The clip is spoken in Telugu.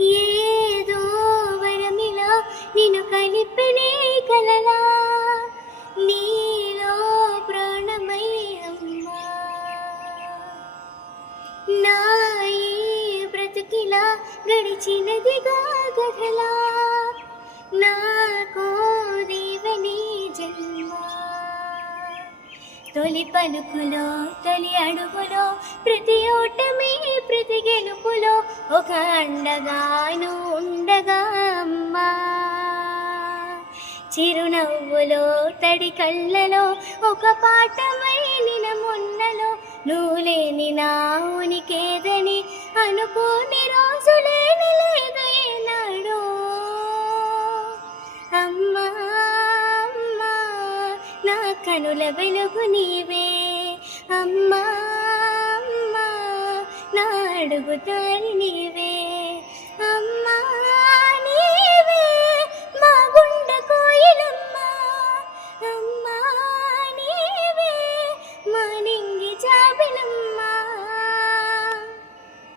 ఏదో వరమిలా నిన్ను కలిపినే కలలా నీలో ప్రాణమై అమ్మా నా ఈ బ్రతుకిలా గడిచినదిగా గదలా నాకో దేవని జన్మ తొలి పలుకులో తొలి అడుగులో ప్రతి ఓటమి ప్రతి గెలుపులో ఒక అండగాను ఉండగా అమ్మా చిరునవ్వులో తడి కళ్ళలో ఒక పాఠమై నిన మొన్నలో నువ్వు లేని నా ఉనికేదని అనుకోని రోజు లేని లేదు ఏనాడో అమ్మా అమ్మా నా కనుల వెలుగు